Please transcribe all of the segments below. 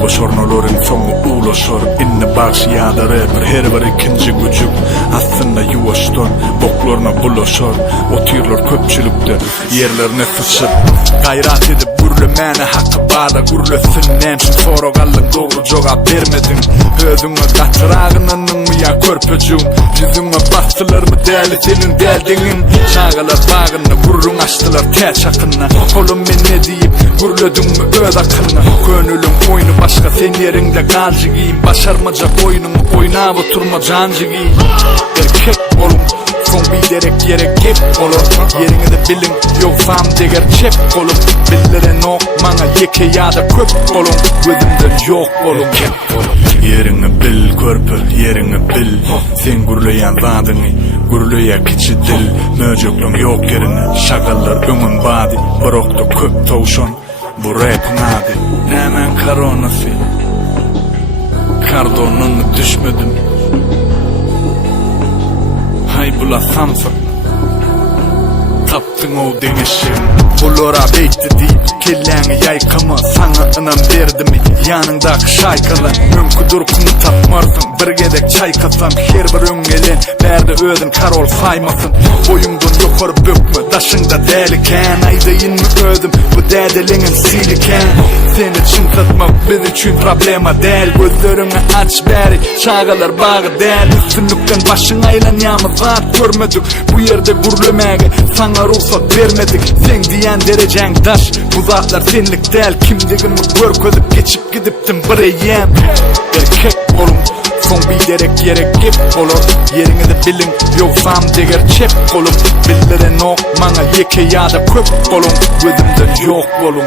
Boşornaların sonu ulaşır. İnne bağışıyada rapper her bir ikinci gücük. Aslında yuvaştan boklarına bulaşır. Oturlar köpçülükte yerlerine sıçır. Gayrat edip gürlemene hakkı bağda gürlesin. Nemşin soru kallın doğru cevap vermedin. Özüne katırağının mı ya körpöcüğüm. Yüzüne bastılar mı değerli senin deldiğin. Çağılar bağını gururun açtılar tel çakına. Oğlum ben ne diyeyim gürledin mi öz akına. Gönülüm oyunu başka sen yerinde gancı giyim. Başarmaca boynumu oynayıp oturma cancı giyim. Erkek olun son bir derek yere kep olur. Yerini de bilin yoksam deger çep olun. Billere no mana yeke ya da köp olun. Gözümden yok olun kep olun. Yerini bil körpü yerini bil. Sen gürleyen zadını gürleye kiçi dil. Möcüklüm yok yerine şakallar ömün badi. Bıroktu köp tavşan bu rap'ın adı. Nemen karonası kardonunu düşmedim. Hay bulassamsın taptın o denişim. Bulara bekti deyip kelleni yaykama sana ınan verdi mi yanındaki şaykalan. Önküdür kunu tapmarsın bir gedek çaykasam her bir ön gelen berde ödün karol saymasın. Boyundan yukarı bükme daşında deliken aydayin mi ödüm bu dedelinin siliken. Sen için satmak biz için problema değil. Gözlerini aç beri çağalar bağı değil. Üstünlükten başın aylan yağmız var görmedik. Bu yerde gürlemeye sana ruhsat vermedik. Sen diyen derecen taş bu zatlar senlik değil. Kimliğimi gör közüp geçip gidiptim bireyem. Erkek olun son bir derek yere kep olur. Yerini de bilin yoksam deger çep olun. Billere no mana yeke ya da köp olun. Gözümden yok olun.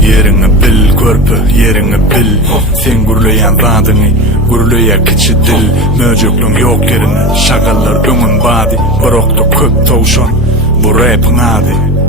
Yerini bil körpü yerini bil. Sen gürleyen zadını gürleye kiçi dil. Möcüklüm yok yerine şakallar ömün badi. Bıroktu köp tavşan bu rap'ın adı.